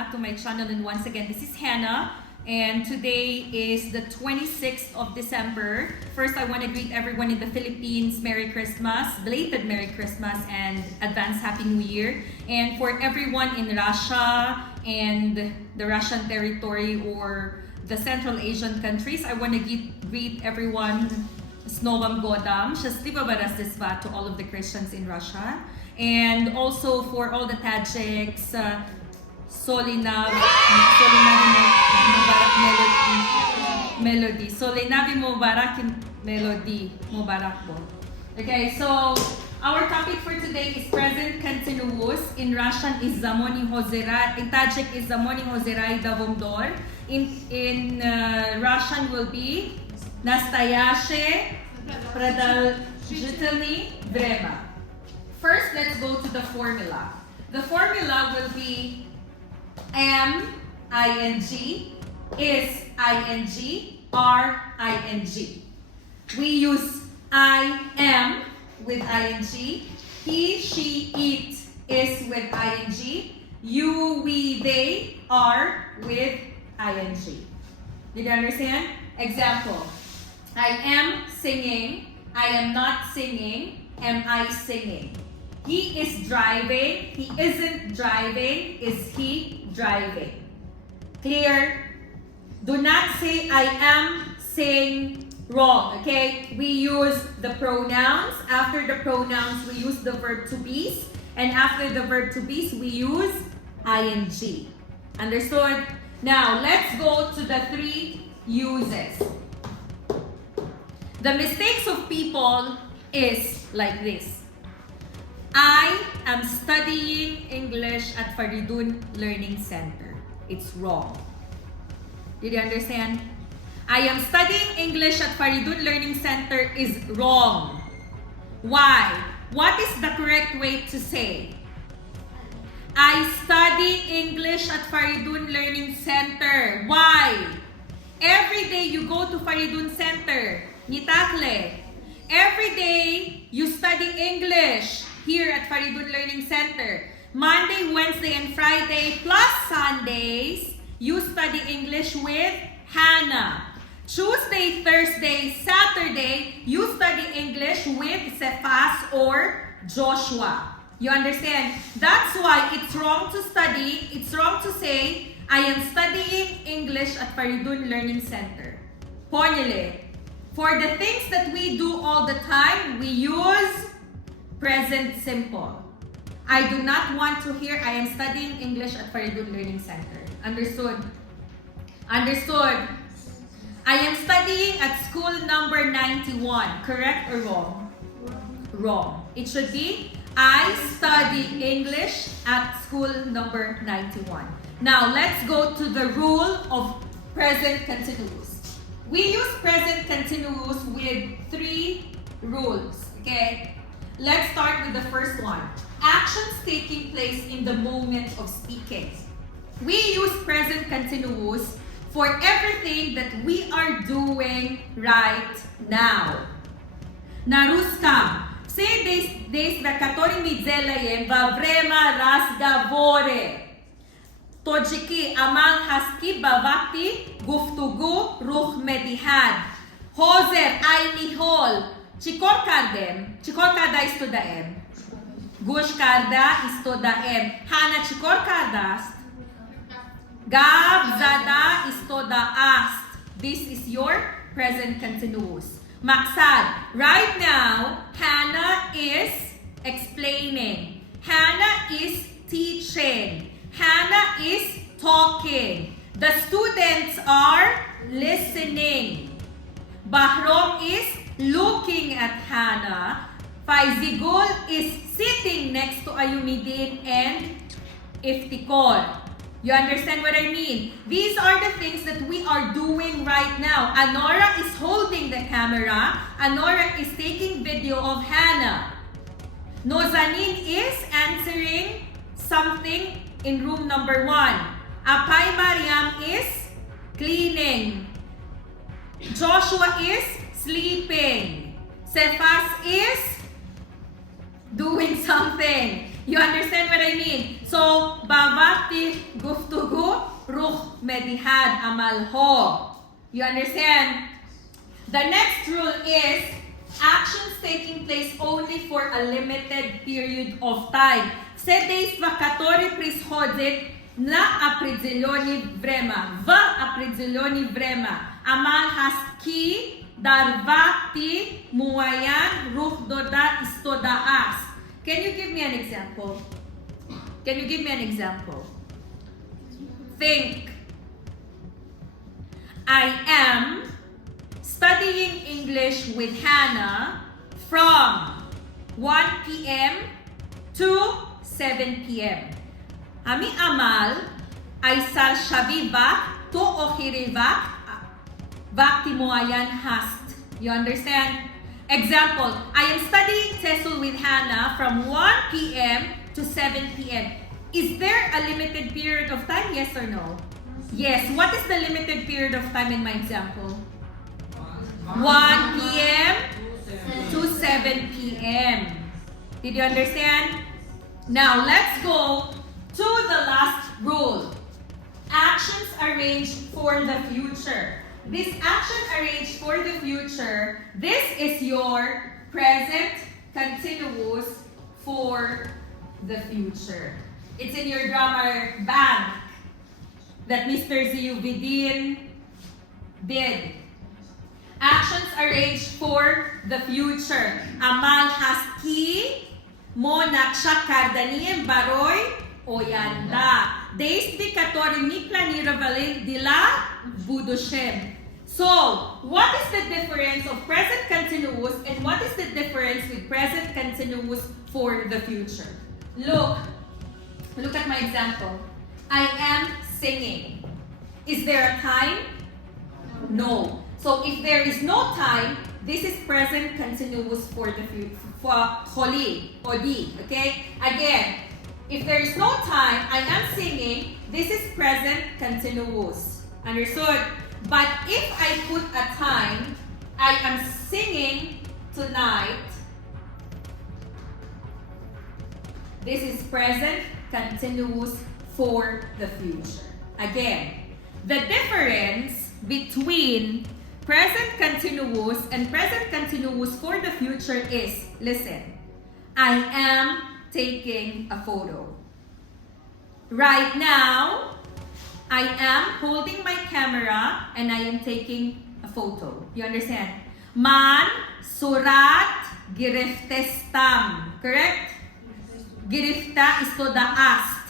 back to my channel, and once again, this is Hannah, and today is the 26th of December. First, I want to greet everyone in the Philippines, Merry Christmas, belated Merry Christmas, and advance Happy New Year. And for everyone in Russia and the Russian territory or the Central Asian countries, I want to greet everyone s Novem Godam, Счастливо Rождества to all of the Christians in Russia. And also for all the Tajiks, Solinavi Melody. Solinavi Mubarak Melody. Mubarak po. Okay, so our topic for today is present continuous. In Russian is Zamoni, ҳозираи. In Tajik is Zamoni, ҳозираи, давомдор. In Russian will be Настоящее, продолженное, время. First, let's go to the formula. The formula will be am, ing, is, ing, are, ing. We use I am with ing, he, she, it is with ing, you, we, they are with ing. Did you understand? Example, I am singing, I am not singing, am I singing? He is driving, he isn't driving, is he driving? Clear? Do not say I am saying wrong, okay? We use the pronouns. After the pronouns, we use the verb to be's. And after the verb to be's, we use ing. Understood? Now, let's go to the three uses. The mistakes of people is like this. I am studying English at Faridun Learning Center. It's wrong. Did you understand? I am studying English at Faridun Learning Center is wrong. Why? What is the correct way to say? I study English at Faridun Learning Center. Why? Every day you go to Faridun Center. Nitakle. Every day you study English here at Faridun Learning Center. Monday, Wednesday, and Friday plus Sundays, you study English with Hannah. Tuesday, Thursday, Saturday, you study English with Cephas or Joshua. You understand? That's why it's wrong to study, it's wrong to say, I am studying English at Faridun Learning Center. Ponyele. For the things that we do all the time, we use present simple. I do not want to hear I am studying English at Faridun Learning Center. Understood? Understood? I am studying at school number 91. Correct or wrong? Wrong. It should be I study English at school number 91. Now, let's go to the rule of present continuous. We use present continuous with three rules. Okay? Let's start with the first one. Actions taking place in the moment of speaking. We use present continuous for everything that we are doing right now. Нарускам. Все действия, которые мы делаем во время разговора. Тоджики аман хаски бавакти гуфтугу рух медихад. Хозер айни хол. Чикор кардем. Чикор карда истодаем. Гуш карда истодаем. Хана чикор кардаст. Gab zada istodaast. This is your present continuous. Maksad. Right now, Hannah is explaining. Hannah is teaching. Hannah is talking. The students are listening. Bahrom is looking at Hannah. Faizigul is sitting next to Ayumidin and Iftikor. You understand what I mean? These are the things that we are doing right now. Anora is holding the camera. Anora is taking video of Hannah. Nozanin is answering something in room number 1. Apay Mariam is cleaning. Joshua is sleeping. Cephas is doing something. You understand what I mean? So, babakti guftugu ruh medihad amalho. You understand? The next rule is actions taking place only for a limited period of time. Се действа которые происходят на определенное время. В определенное время. Амал хаски дарвати муаян рух дода истодаас. Can you give me an example? Can you give me an example? Think. I am studying English with Hannah from 1 p.m. to 7 p.m. Ami amal ay sal shaviva to ohiriva vakti moayan hast. You understand? Example, I am studying TESOL with Hannah from 1 p.m. to 7 p.m. Is there a limited period of time? Yes or no? Yes. What is the limited period of time in my example? 1 p.m. to 7 p.m. Did you understand? Now, let's go to the last rule. Actions arranged for the future. This action arranged for the future, this is your present continuous for the future. It's in your grammar bank that Mr. Ziyuvidin did. Actions arranged for the future. Amal haski mo nakshakardaniye baroy oyanda. Действия, которые мы планировали дела в будущем. So, what is the difference of present continuous and what is the difference with present continuous for the future? Look at my example. I am singing. Is there a time? No. So, if there is no time, this is present continuous for the future. For holi or di. Okay? Again, if there is no time, I am singing, this is present continuous. Understood? But if I put a time, I am singing tonight, this is present continuous for the future. Again, the difference between present continuous and present continuous for the future is, listen, I am taking a photo. Right now, I am holding my camera and I am taking a photo. You understand? Man surat giriftestam. Correct? Girifta is to the ast.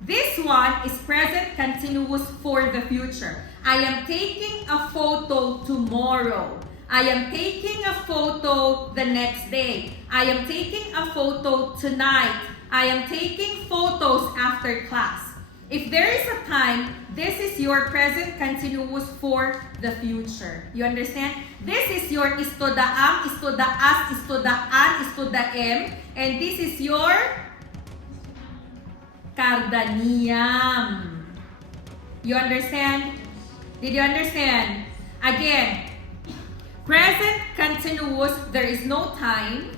This one is present continuous for the future. I am taking a photo tomorrow. I am taking a photo the next day. I am taking a photo tonight. I am taking photos after class. If there is a time, this is your present continuous for the future. You understand? This is your istodaam, istodaas, istodaan, istodaem, and this is your kardaniam. You understand? Did you understand? Again, present continuous, there is no time.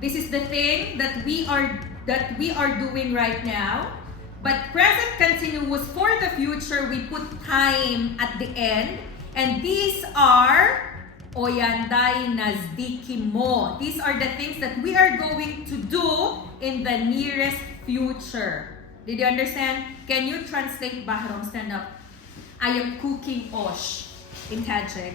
This is the thing that we are doing right now. But present continuous for the future, we put time at the end. And these are oyanday nazdiki mo. These are the things that we are going to do in the nearest future. Did you understand? Can you translate Bahram? Stand up. I am cooking osh in Tajik.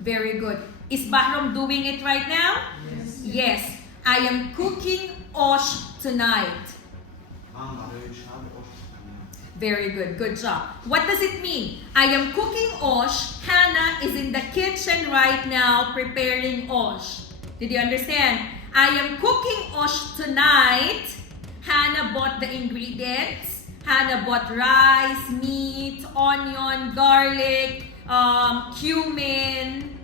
Very good. Is Bahram doing it right now? Yes. Yes. I am cooking osh tonight. Very good. Good job. What does it mean? I am cooking osh. Hannah is in the kitchen right now preparing osh. Did you understand? I am cooking osh tonight. Hannah bought the ingredients. Hannah bought rice, meat, onion, garlic, cumin,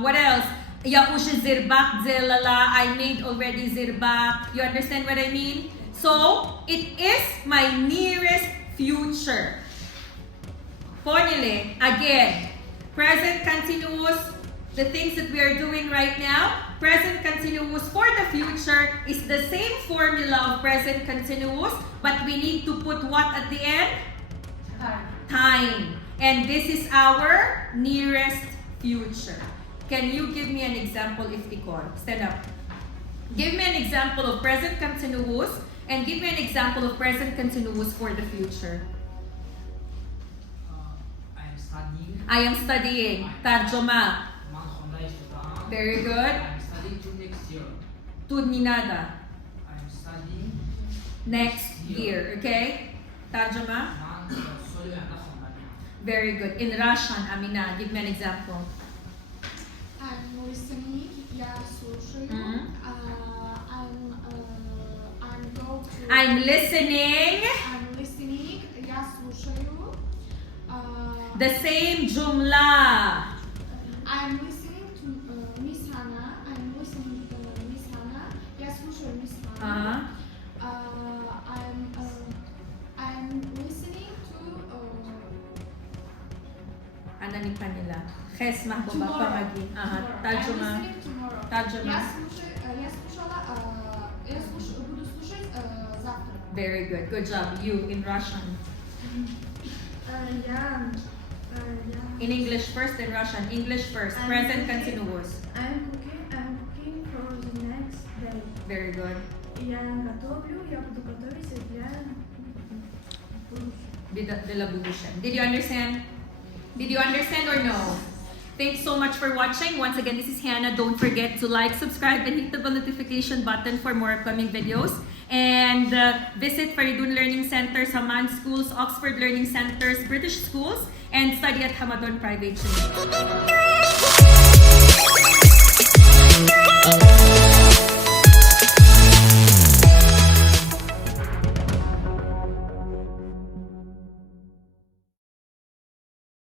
what else? Yausha zirbak zelala. I made already zirbak. You understand what I mean? So, it is my nearest future. Formulae, again, present continuous, the things that we are doing right now, present continuous for the future is the same formula of present continuous, but we need to put what at the end? Time. And this is our nearest future. Can you give me an example, Iftikon? Stand up. Give me an example of present continuous and give me an example of present continuous for the future. I am studying. Tarjuma. Very good. I'm studying to next year. Tudninada. I'm studying Next year. Okay? Tarjuma. Very good. In Russian, Amina, give me an example. I'm listening. Я слушаю. I'm listening. I'm listening. Я слушаю. The same jumla. I'm listening to Miss Hannah. I'm listening to Miss Hannah. Я слушаю Miss Hannah. I'm listening to Ano ni kanila? Ches mahbaba tomorrow. pamagi. I'm Tarjuma. listening tomorrow. Tarjuma. Я буду слушать завтра. Very good. Good job. You in Russian. In English first, then Russian. English first. Present continuous. I'm cooking for the next day. Very good. Я готовлю, я буду готовить для будущего. Did you understand? Did you understand or no? Thanks so much for watching. Once again, this is Hannah. Don't forget to like, subscribe, and hit the bell notification button for more upcoming videos. And visit Faridun Learning Center, Saman Schools, Oxford Learning Centers, British Schools, and study at Hamadon Private University.